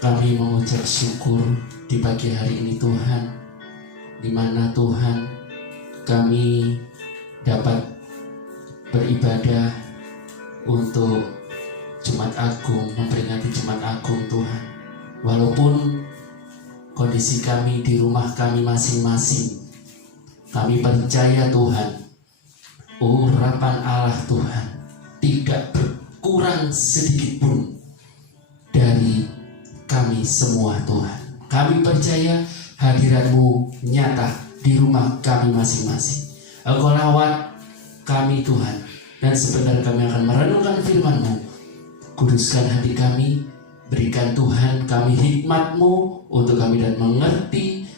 Kami mengucap syukur di pagi hari ini Tuhan, di mana Tuhan kami dapat beribadah untuk Jumat Agung, memperingati Jumat Agung Tuhan. Walaupun kondisi kami di rumah kami masing-masing, kami percaya Tuhan, urapan Allah Tuhan tidak berkurang sedikit pun dari kami semua Tuhan. Kami percaya hadirat-Mu nyata di rumah kami masing-masing. Engkau lawat kami Tuhan, dan sebentar kami akan merenungkan firman-Mu. Kuduskan hati kami, berikan Tuhan kami hikmat-Mu untuk kami dan mengerti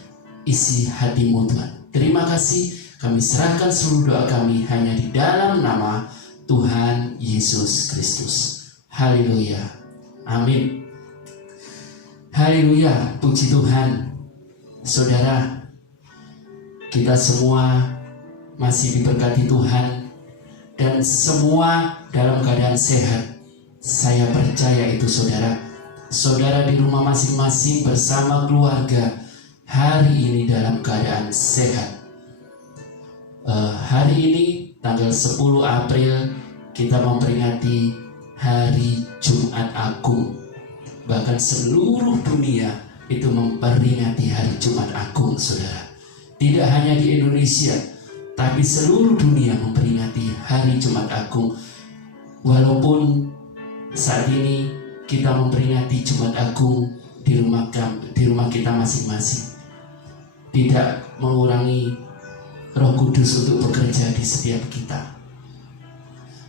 isi hati-Mu Tuhan. Terima kasih, kami serahkan seluruh doa kami hanya di dalam nama Tuhan Yesus Kristus. Haleluya, amin. Haleluya, puji Tuhan. Saudara, kita semua masih diberkati Tuhan dan semua dalam keadaan sehat. Saya percaya itu saudara. Saudara di rumah masing-masing bersama keluarga hari ini dalam keadaan sehat. Hari ini tanggal 10 April kita memperingati Hari Jumat Agung. Bahkan seluruh dunia itu memperingati Hari Jumat Agung, saudara. Tidak hanya di Indonesia, tapi seluruh dunia memperingati Hari Jumat Agung. Walaupun saat ini kita memperingati Jumat Agung di rumah kita masing-masing, tidak mengurangi Roh Kudus untuk bekerja di setiap kita.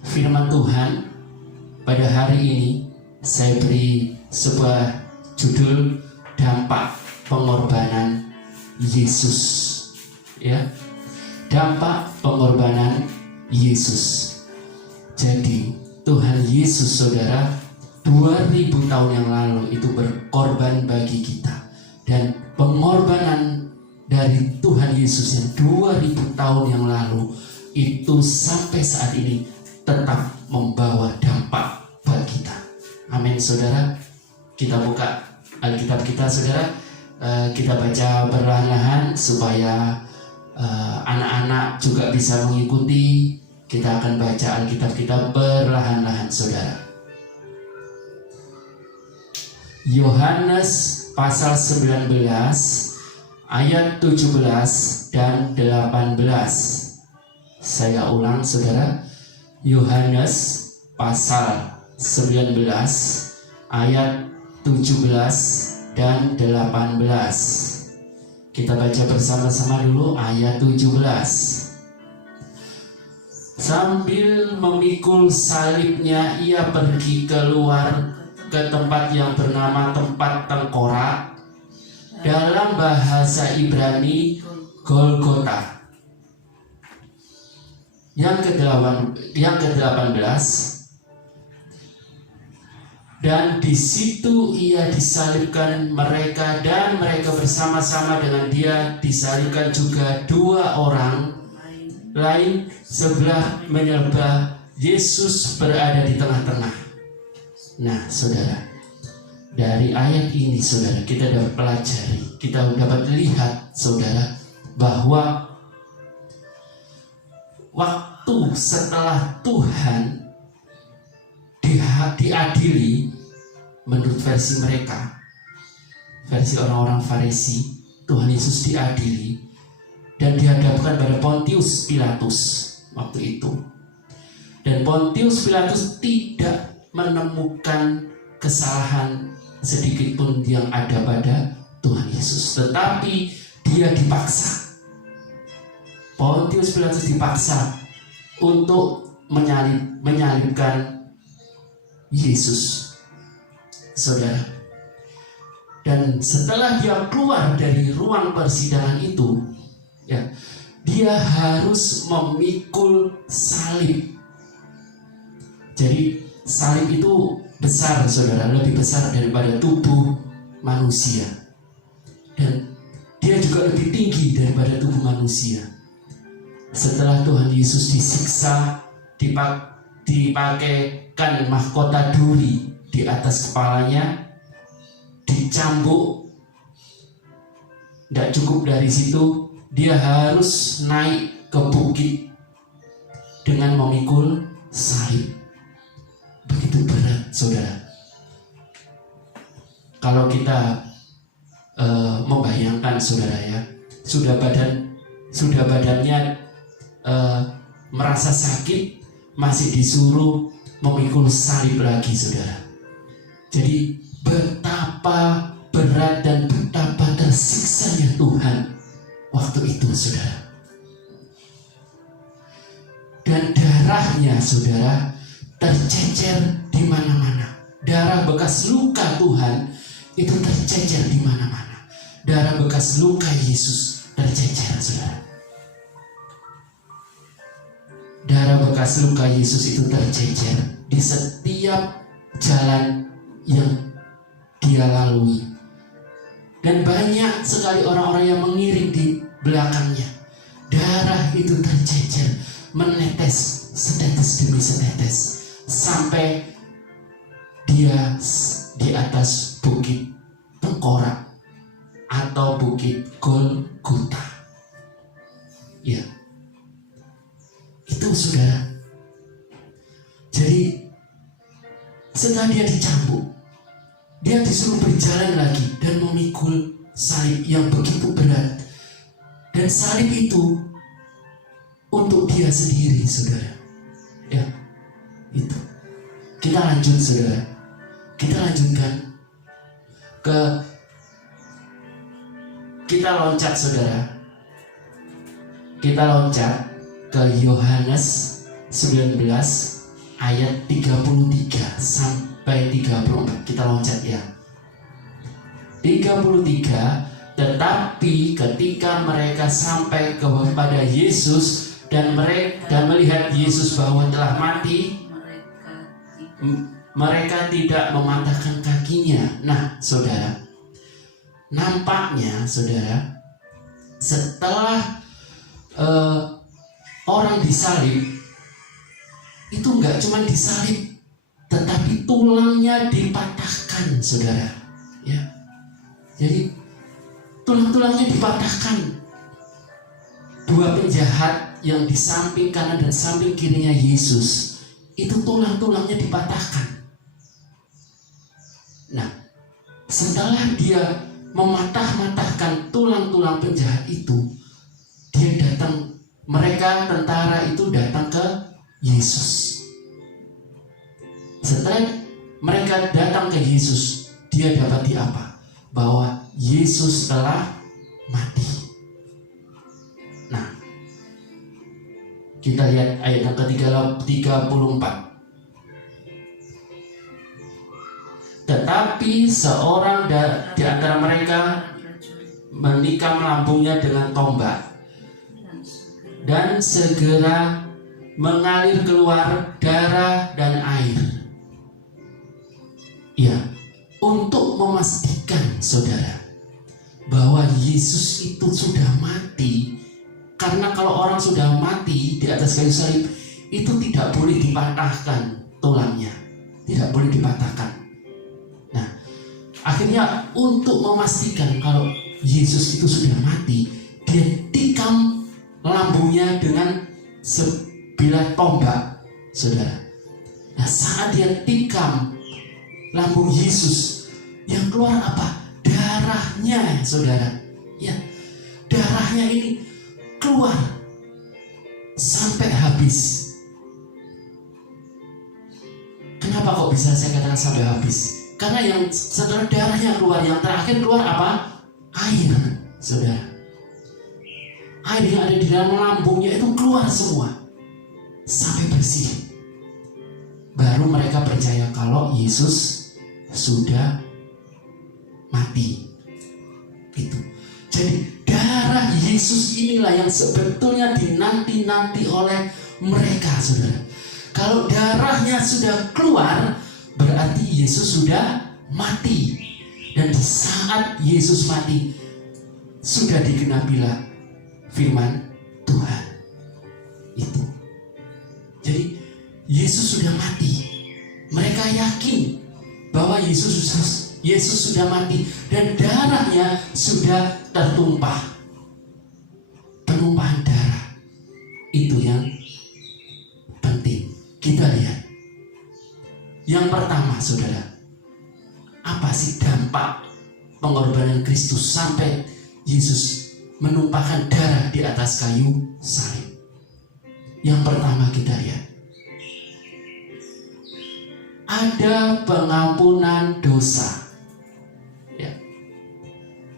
Firman Tuhan pada hari ini saya beri sebuah judul, dampak pengorbanan Yesus. Ya, dampak pengorbanan Yesus. Jadi Tuhan Yesus saudara 2000 tahun yang lalu itu berkorban bagi kita, dan pengorbanan dari Tuhan Yesus yang 2000 tahun yang lalu itu sampai saat ini tetap membawa dampak bagi kita. Amin saudara. Kita buka Alkitab kita saudara, kita baca perlahan-lahan supaya anak-anak juga bisa mengikuti. Kita akan baca Alkitab kita perlahan-lahan saudara. Yohanes pasal 19 ayat 17 dan 18. Saya ulang saudara. Yohanes pasal 19 ayat 17 dan 18. Kita baca bersama-sama dulu ayat 17. Sambil memikul salibnya, ia pergi keluar ke tempat yang bernama tempat tengkorak, dalam bahasa Ibrani Golgota. Yang ke-18, dan di situ ia disalibkan mereka, dan mereka bersama-sama dengan dia disalibkan juga 2 orang lain sebelah menyembah. Yesus berada di tengah-tengah. Nah saudara, dari ayat ini saudara kita dapat pelajari, kita dapat lihat saudara, bahwa waktu setelah Tuhan diadili, menurut versi mereka, versi orang-orang Farisi, Tuhan Yesus diadili dan dihadapkan pada Pontius Pilatus waktu itu. Dan Pontius Pilatus tidak menemukan kesalahan sedikit pun yang ada pada Tuhan Yesus, tetapi dia dipaksa. Pontius Pilatus dipaksa untuk menyalibkan Yesus, saudara. Dan setelah dia keluar dari ruang persidangan itu, ya, dia harus memikul salib. Jadi salib itu besar, saudara, lebih besar daripada tubuh manusia, dan dia juga lebih tinggi daripada tubuh manusia. Setelah Tuhan Yesus disiksa, dipakaikan mahkota duri di atas kepalanya, dicambuk, tidak cukup dari situ, dia harus naik ke bukit dengan memikul salib. Begitu berat, saudara. Kalau kita membayangkan, saudara, ya, sudah badannya merasa sakit, masih disuruh memikul salib lagi, saudara. Jadi betapa berat dan betapa tersiksanya Tuhan waktu itu, saudara. Dan darahnya, saudara, tercecer di mana-mana. Darah bekas luka Tuhan itu tercecer di mana-mana. Darah bekas luka Yesus tercecer, saudara. Darah bekas luka Yesus itu tercecer di setiap jalan yang dia lalui. Dan banyak sekali orang-orang yang mengiring di belakangnya. Darah itu tercecer, menetes setetes demi setetes, sampai dia di atas bukit tengkorak atau bukit Golgota. Ya, itu, saudara. Jadi setelah dia dicambuk, dia disuruh berjalan lagi dan memikul salib yang begitu berat. Dan salib itu untuk dia sendiri, saudara. Ya, itu. Kita lanjut, saudara. Kita lanjutkan kita loncat, saudara. Kita loncat ke Yohanes 19 ayat 33 sampai 34. Kita loncat, ya. 33. Tetapi ketika mereka sampai kepada Yesus dan melihat Yesus bahwa telah mati, mereka tidak mematahkan kakinya. Nah, saudara, nampaknya, saudara, setelah orang disalib, itu enggak cuma disalib, tetapi tulangnya dipatahkan, saudara. Ya, jadi tulang-tulangnya dipatahkan. Dua penjahat yang di samping kanan dan samping kirinya Yesus, itu tulang-tulangnya dipatahkan. Nah, setelah dia mematah-matahkan tulang-tulang penjahat itu, dia datang, mereka tentara itu datang ke Yesus. Setelah mereka datang ke Yesus, dia dapati apa? Bahwa Yesus telah mati. Nah, kita lihat ayat yang ke-34. Tetapi seorang di antara mereka menikam lambungnya dengan tombak, dan segera mengalir keluar darah dan air. Ya, untuk memastikan, saudara, bahwa Yesus itu sudah mati. Karena kalau orang sudah mati di atas kayu salib, itu tidak boleh dipatahkan tulangnya, tidak boleh dipatahkan. Nah, akhirnya untuk memastikan kalau Yesus itu sudah mati, dia tikam lambungnya dengan sebilah tombak, saudara. Nah, saat dia tikam lambung Yesus, yang keluar apa? Darahnya, saudara. Ya, darahnya ini keluar sampai habis. Kenapa kok bisa saya katakan sampai habis? Karena yang setelah darahnya keluar, yang terakhir keluar apa? Air, saudara. Air yang ada di dalam lambungnya itu keluar semua sampai bersih. Baru mereka percaya kalau Yesus sudah mati. Itu. Jadi darah Yesus inilah yang sebetulnya dinanti-nanti oleh mereka, saudara. Kalau darahnya sudah keluar, berarti Yesus sudah mati. Dan di saat Yesus mati, sudah digenapilah firman Tuhan. Itu. Jadi Yesus sudah mati. Mereka yakin bahwa Yesus Yesus sudah mati dan darahnya sudah tertumpah. Penumpahan darah itu yang penting kita lihat. Yang pertama, saudara, apa sih dampak pengorbanan Kristus sampai Yesus menumpahkan darah di atas kayu salib? Yang pertama kita lihat, ada pengampunan dosa. Ya.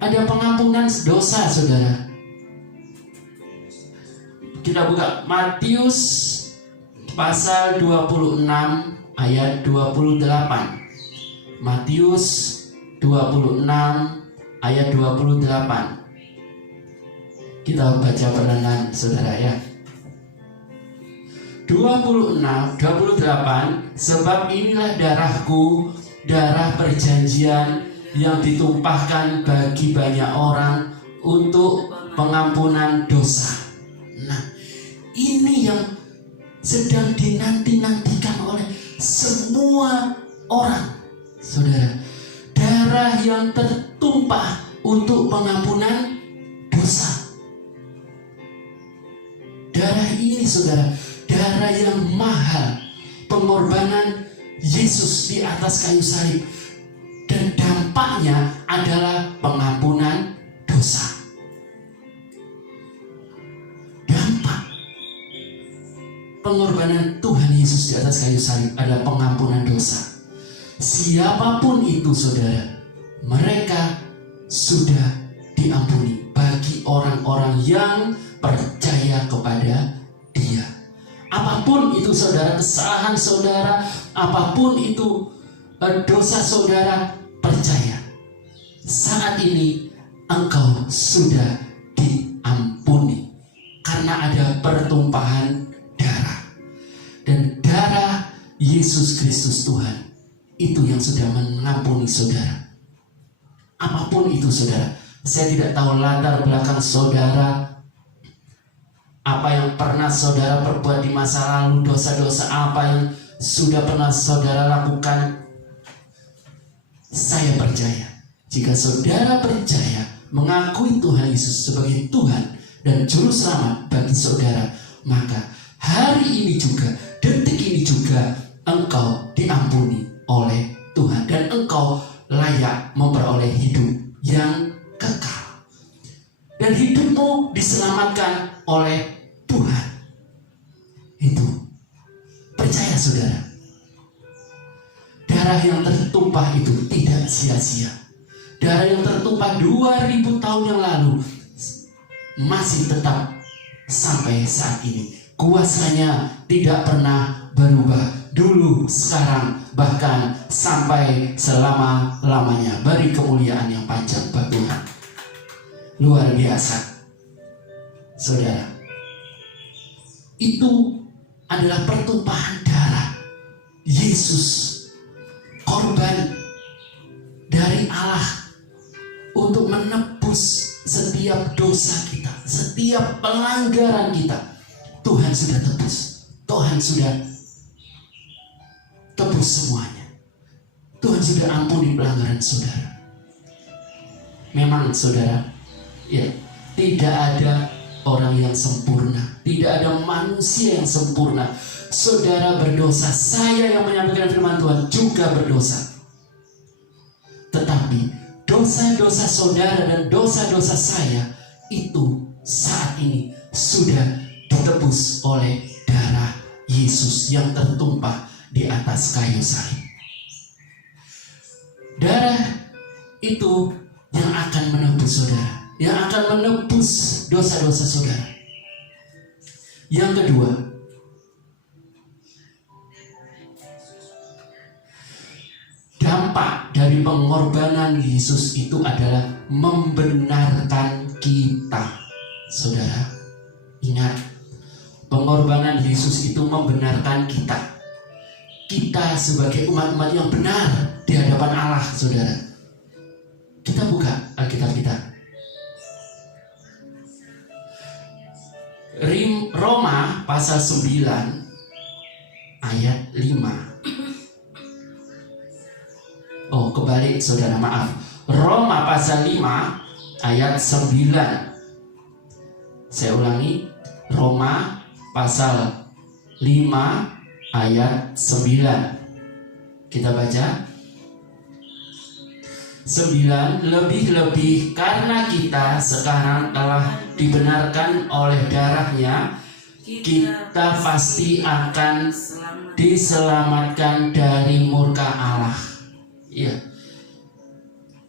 Ada pengampunan dosa, saudara. Kita buka Matius pasal 26 ayat 28. Matius 26 ayat 28. Kita baca perlahan, saudara ya. 28. Sebab inilah darahku, darah perjanjian yang ditumpahkan bagi banyak orang untuk pengampunan dosa. Nah, ini yang sedang dinanti-nantikan oleh semua orang, saudara. Darah yang tertumpah untuk pengampunan dosa. Darah ini, saudara, darah yang mahal, pengorbanan Yesus di atas kayu salib, dan dampaknya adalah pengampunan dosa. Pengorbanan Tuhan Yesus di atas kayu salib adalah pengampunan dosa. Siapapun itu, saudara, mereka sudah diampuni bagi orang-orang yang percaya kepada Dia. Apapun itu, saudara, kesalahan saudara, apapun itu dosa saudara, percaya. Saat ini engkau sudah diampuni karena ada pertumpahan darah. Dan darah Yesus Kristus Tuhan itu yang sudah mengampuni saudara. Apapun itu, saudara. Saya tidak tahu latar belakang saudara, apa yang pernah saudara perbuat di masa lalu, dosa-dosa apa yang sudah pernah saudara lakukan. Saya percaya, jika saudara percaya mengakui Tuhan Yesus sebagai Tuhan dan Juru Selamat bagi saudara, maka hari ini juga, detik ini juga, engkau diampuni oleh Tuhan dan engkau layak memperoleh hidup yang kekal. Dan hidupmu diselamatkan oleh Tuhan. Itu percaya, saudara. Darah yang tertumpah itu tidak sia-sia. Darah yang tertumpah 2000 tahun yang lalu masih tetap sampai saat ini. Kuasanya tidak pernah berubah, dulu, sekarang, bahkan sampai selama-lamanya. Beri kemuliaan yang panjang bagi Tuhan. Luar biasa, saudara. Itu adalah pertumpahan darah Yesus, korban dari Allah untuk menebus setiap dosa kita, setiap pelanggaran kita. Tuhan sudah tebus. Tuhan sudah tebus semuanya. Tuhan sudah ampuni pelanggaran saudara. Memang, saudara, ya, tidak ada orang yang sempurna, tidak ada manusia yang sempurna. Saudara berdosa, saya yang menyampaikan firman Tuhan juga berdosa. Tetapi dosa-dosa saudara dan dosa-dosa saya itu saat ini sudah ditebus oleh darah Yesus yang tertumpah di atas kayu salib. Darah itu yang akan menebus saudara, yang akan menebus dosa-dosa saudara. Yang kedua, dampak dari pengorbanan Yesus itu adalah membenarkan kita. Saudara, ingat, pengorbanan Yesus itu membenarkan kita. Kita sebagai umat-umat yang benar di hadapan Allah, saudara. Kita buka Alkitab kita. Roma pasal 9 ayat 5. kebalik saudara, maaf. Roma pasal 5 ayat 9. Saya ulangi, Roma pasal 5 ayat 9. Kita baca. 9, lebih-lebih karena kita sekarang telah dibenarkan oleh darahnya, kita pasti akan diselamatkan dari murka Allah. Ya,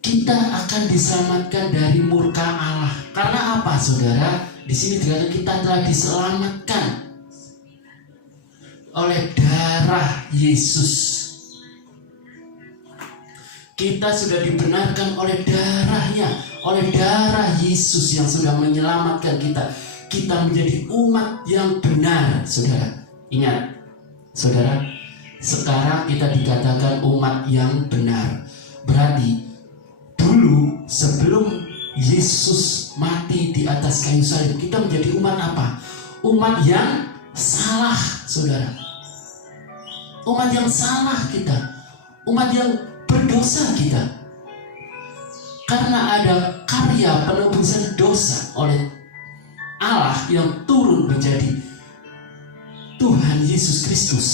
kita akan diselamatkan dari murka Allah. Karena apa, saudara? Di sini dikatakan kita telah diselamatkan oleh darah Yesus. Kita sudah dibenarkan oleh darahnya, oleh darah Yesus yang sudah menyelamatkan kita. Kita menjadi umat yang benar, saudara. Ingat, saudara, sekarang kita dikatakan umat yang benar. Berarti dulu sebelum Yesus mati di atas kayu salib, kita menjadi umat apa? Umat yang salah, saudara. Umat yang salah kita. Umat yang berdosa kita. Karena ada karya penebusan dosa oleh Allah yang turun menjadi Tuhan Yesus Kristus,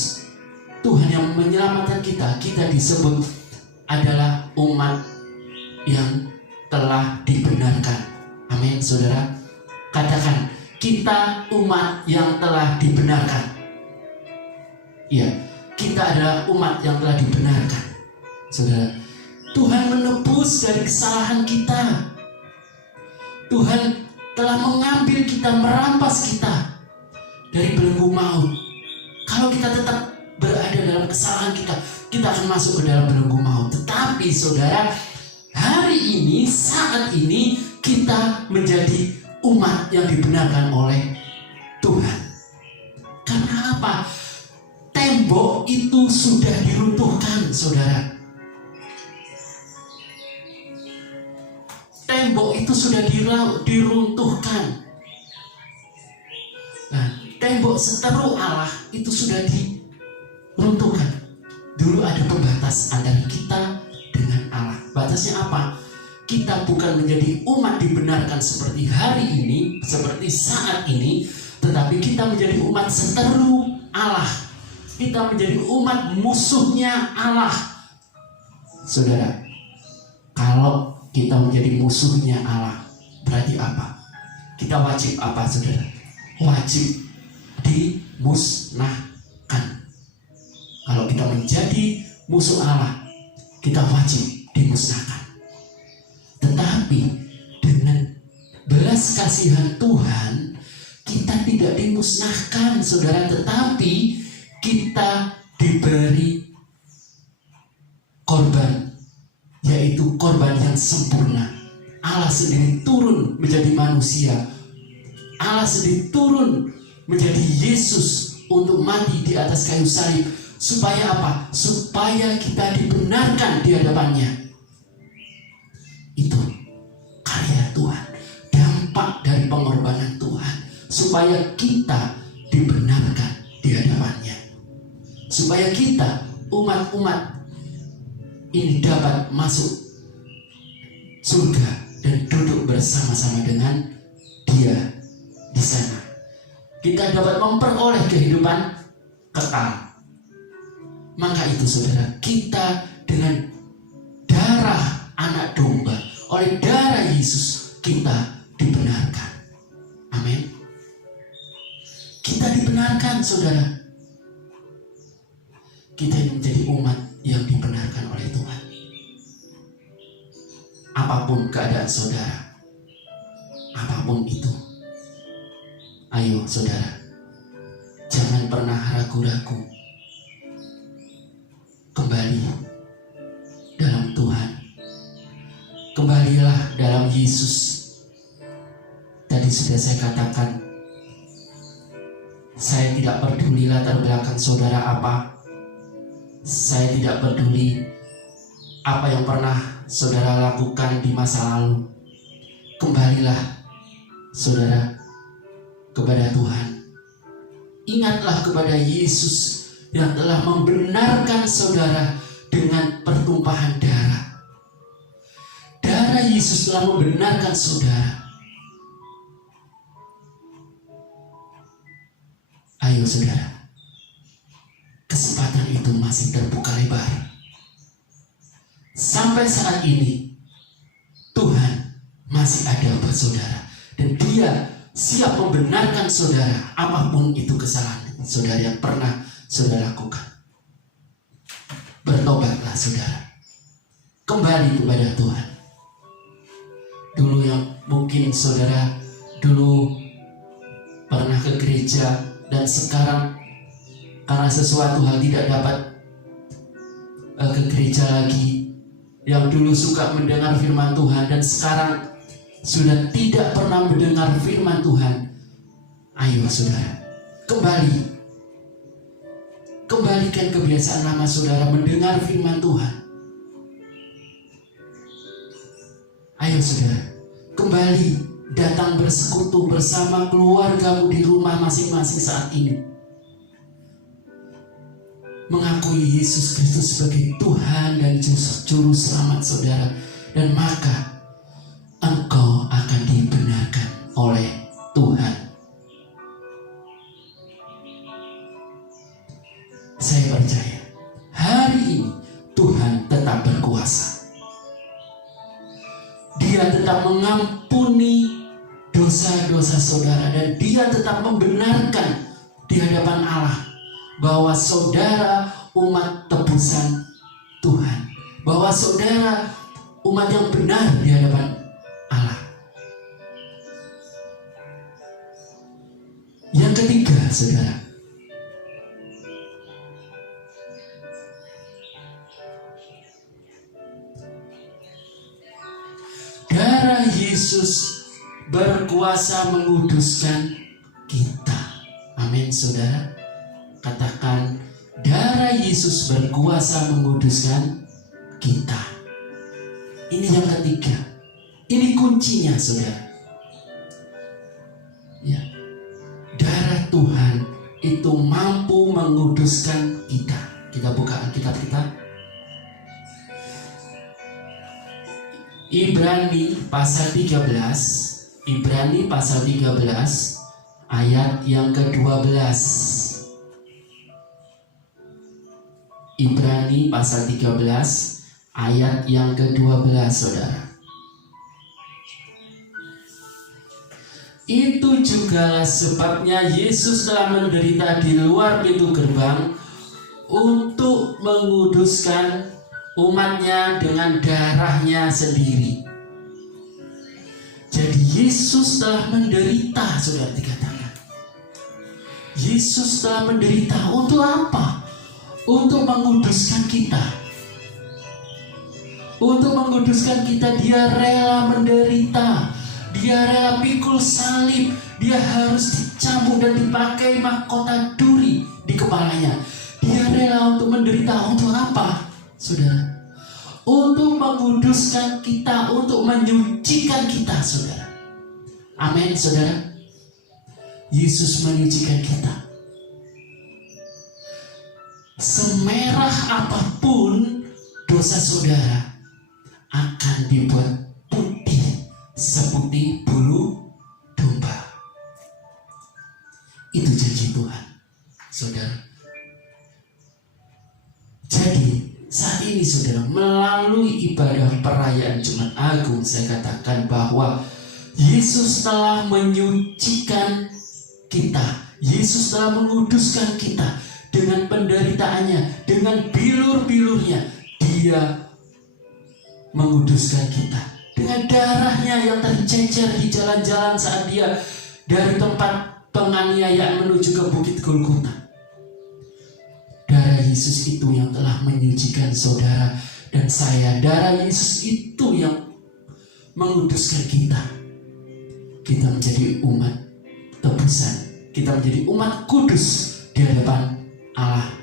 Tuhan yang menyelamatkan kita. Kita disebut adalah umat yang telah dibenarkan. Amin, saudara. Katakan, kita umat yang telah dibenarkan. Iya, kita adalah umat yang telah dibenarkan. Saudara, Tuhan menebus dari kesalahan kita. Tuhan telah mengambil kita, merampas kita dari belenggu maut. Kalau kita tetap berada dalam kesalahan kita akan masuk ke dalam belenggu maut. Tetapi saudara, hari ini, saat ini, kita menjadi umat yang dibenarkan oleh Tuhan. Karena apa? Tembok itu sudah diruntuhkan, saudara. Tembok itu sudah diruntuhkan. Nah, tembok seteru Allah itu sudah diruntuhkan. Dulu ada pembatas antara kita dengan Allah. Batasnya apa? Kita bukan menjadi umat dibenarkan seperti hari ini, seperti saat ini, tetapi kita menjadi umat seteru Allah. Kita menjadi umat musuhnya Allah. Saudara, kalau kita menjadi musuhnya Allah, berarti apa? Kita wajib apa, saudara? Wajib dimusnahkan. Kalau kita menjadi musuh Allah, kita wajib dimusnahkan. Tetapi dengan belas kasihan Tuhan, kita tidak dimusnahkan, saudara, tetapi kita diberi korban, yaitu korban yang sempurna. Allah sendiri turun menjadi manusia. Allah sendiri turun menjadi Yesus untuk mati di atas kayu salib. Supaya apa? Supaya kita dibenarkan di hadapannya. Itu karya Tuhan, dampak dari pengorbanan Tuhan, supaya kita dibenarkan di hadapannya. Supaya kita, umat-umat ini dapat masuk surga dan duduk bersama-sama dengan Dia di sana. Kita dapat memperoleh kehidupan kekal. Maka itu, saudara, kita dengan darah anak domba, oleh darah Yesus, kita dibenarkan. Amin. Kita dibenarkan, saudara. Kita menjadi umat yang dibenarkan oleh Tuhan. Apapun keadaan saudara, apapun itu, ayo saudara, jangan pernah ragu-ragu. Kembali dalam Tuhan. Kembalilah dalam Yesus. Tadi sudah saya katakan, saya tidak peduli latar belakang saudara apa. Saya tidak peduli apa yang pernah saudara lakukan di masa lalu. Kembalilah saudara kepada Tuhan. Ingatlah kepada Yesus yang telah membenarkan saudara dengan pertumpahan darah. darah Yesus telah membenarkan saudara. Ayo saudara, kesempatan itu masih terbuka lebar. Sampai saat ini Tuhan masih ada buat saudara, dan Dia siap membenarkan saudara apapun itu kesalahan saudara yang pernah saudara lakukan. Bertobatlah saudara, kembali kepada Tuhan. Dulu yang mungkin saudara dulu pernah ke gereja dan sekarang karena sesuatu hal tidak dapat ke gereja lagi, yang dulu suka mendengar firman Tuhan dan sekarang sudah tidak pernah mendengar firman Tuhan. Ayo saudara, kembalikan kebiasaan lama saudara mendengar firman Tuhan. Ayo saudara, kembali datang bersekutu bersama keluargamu di rumah masing-masing saat ini. Mengakui Yesus Kristus sebagai Tuhan dan Juru Selamat saudara, dan maka engkau akan dibenarkan oleh Tuhan. Saya percaya hari ini Tuhan tetap berkuasa. Dia tetap mengampuni dosa-dosa saudara, dan Dia tetap membenarkan di hadapan Allah bahwa saudara umat tebusan Tuhan, bahwa saudara umat yang benar di hadapan Allah. Yang ketiga saudara, darah Yesus berkuasa menguduskan kita. Amin saudara. Katakan, darah Yesus berkuasa menguduskan kita. Ini yang ketiga. Ini kuncinya saudara. Ya. Darah Tuhan itu mampu menguduskan kita. Kita buka Alkitab kita. Ibrani pasal 13, Ibrani pasal 13 ayat yang ke-12. Ibrani pasal 13 ayat yang ke-12 saudara. Itu jugalah sebabnya Yesus telah menderita di luar pintu gerbang untuk menguduskan umatnya dengan darahnya sendiri. Jadi Yesus telah menderita, saudara, dikatakan. Yesus telah menderita untuk apa? Untuk menguduskan kita. Untuk menguduskan kita, Dia rela menderita. Dia rela pikul salib. Dia harus dicambuk dan dipakai mahkota duri di kepalanya. Dia rela untuk menderita untuk apa? Saudara, untuk menguduskan kita, untuk menyucikan kita, saudara. Amin, saudara. Yesus menyucikan kita. Semerah apapun dosa saudara akan dibuat putih seperti bulu domba. Itu janji Tuhan, saudara. Jadi saat ini saudara, melalui ibadah perayaan Jumat Agung, saya katakan bahwa Yesus telah menyucikan kita. Yesus telah menguduskan kita dengan penderitaannya, dengan bilur-bilurnya. Dia menguduskan kita dengan darahnya yang tercecer di jalan-jalan saat Dia dari tempat penganiayaan menuju ke Bukit Golgota. Darah Yesus itu yang telah menyucikan saudara dan saya. Darah Yesus itu yang menguduskan kita. Kita menjadi umat tebusan. Kita menjadi umat kudus di hadapan Allah.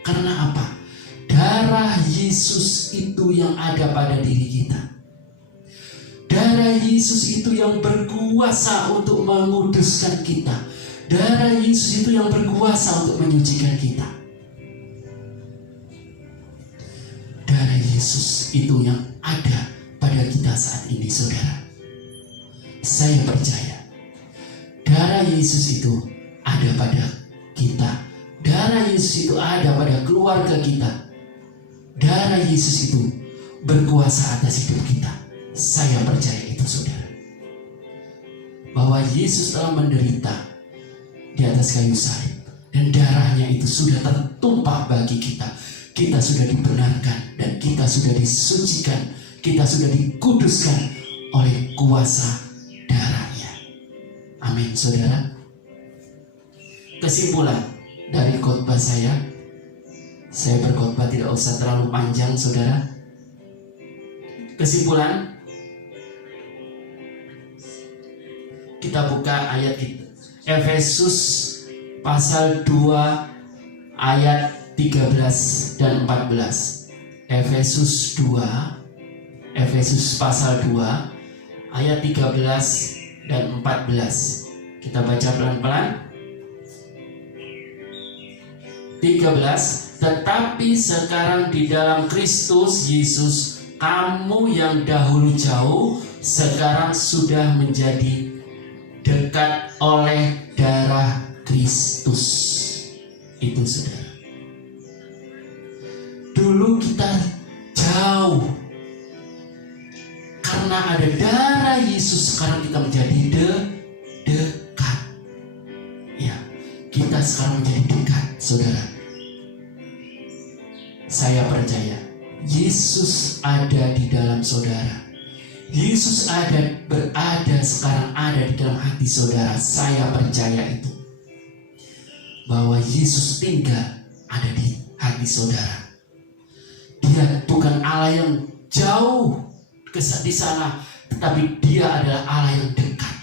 Karena apa? Darah Yesus itu yang ada pada diri kita. Darah Yesus itu yang berkuasa untuk menguduskan kita. Darah Yesus itu yang berkuasa untuk menyucikan kita. Darah Yesus itu yang ada pada kita kita saat ini, saudara. Saya percaya darah Yesus itu ada pada kita. Darah Yesus itu ada pada keluarga kita. Darah Yesus itu berkuasa atas hidup kita. Saya percaya itu, saudara. Bahwa Yesus telah menderita di atas kayu salib, dan darahnya itu sudah tertumpah bagi kita. Kita sudah dibenarkan dan kita sudah disucikan. Kita sudah dikuduskan oleh kuasa darahnya. Amin, saudara. Kesimpulan dari khotbah saya berkhotbah tidak usah terlalu panjang, saudara. Kesimpulan, kita buka ayat kita, Efesus pasal 2 ayat 13 dan 14. Efesus pasal 2 ayat 13 dan 14. Kita baca pelan-pelan. 13. Tetapi sekarang di dalam Kristus Yesus, kamu yang dahulu jauh sekarang sudah menjadi dekat oleh darah Kristus. Itu, saudara. Dulu kita jauh, karena ada darah Yesus sekarang kita menjadi dekat. Ya, kita sekarang menjadi dekat, saudara. Saya percaya Yesus ada di dalam saudara. Yesus berada sekarang ada di dalam hati saudara. Saya percaya itu, bahwa Yesus tinggal ada di hati saudara. Dia bukan Allah yang jauh di sana, tetapi Dia adalah Allah yang dekat,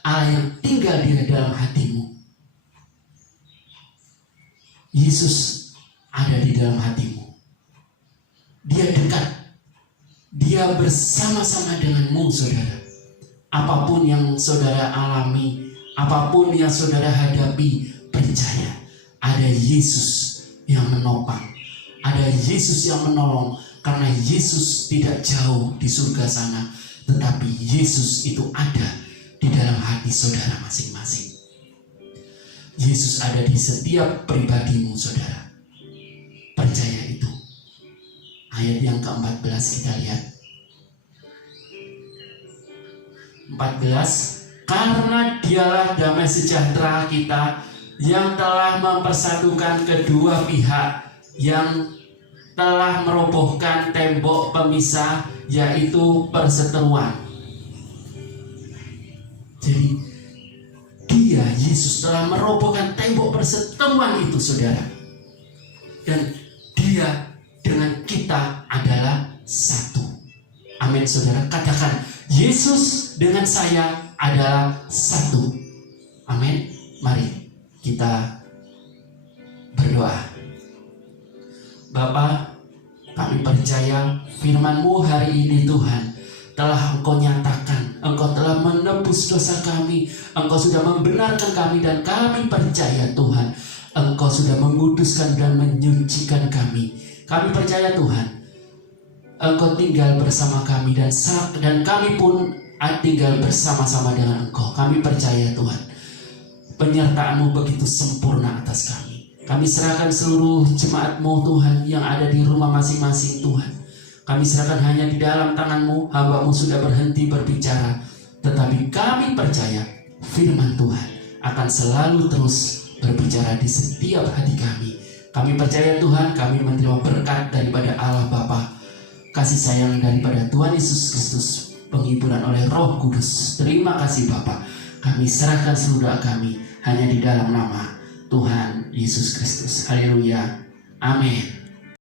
Allah yang tinggal di dalam hatimu. Yesus ada di dalam hatimu. Dia dekat. Dia bersama-sama denganmu, saudara. Apapun yang saudara alami, apapun yang saudara hadapi, percaya ada Yesus yang menopang, ada Yesus yang menolong. Karena Yesus tidak jauh di surga sana, tetapi Yesus itu ada di dalam hati saudara masing-masing. Yesus ada di setiap pribadimu, saudara. Percaya itu. Ayat yang ke-14 kita lihat. 14. Karena Dialah damai sejahtera kita, yang telah mempersatukan kedua pihak, yang telah merobohkan tembok pemisah, yaitu perseteruan. Jadi Dia, Yesus, telah merobohkan tembok perseteruan itu, saudara. Dan Dia dengan kita adalah satu. Amin, saudara. Katakan, Yesus dengan saya adalah satu. Amin. Mari kita berdoa. Bapa, kami percaya firman-Mu hari ini, Tuhan, telah Engkau nyatakan. Engkau telah menebus dosa kami. Engkau sudah membenarkan kami, dan kami percaya, Tuhan, Engkau sudah menguduskan dan menyucikan kami. Kami percaya, Tuhan, Engkau tinggal bersama kami, dan kami pun tinggal bersama-sama dengan Engkau. Kami percaya, Tuhan, penyertaan-Mu begitu sempurna atas kami. Kami serahkan seluruh jemaat-Mu, Tuhan, yang ada di rumah masing-masing, Tuhan. Kami serahkan hanya di dalam tangan-Mu. Hamba-Mu sudah berhenti berbicara, tetapi kami percaya firman Tuhan akan selalu terus berbicara di setiap hati kami. Kami percaya, Tuhan, kami menerima berkat daripada Allah Bapa, kasih sayang daripada Tuhan Yesus Kristus, penghiburan oleh Roh Kudus. Terima kasih, Bapa. Kami serahkan seluruh doa kami hanya di dalam nama Tuhan Yesus Kristus. Haleluya. Amin.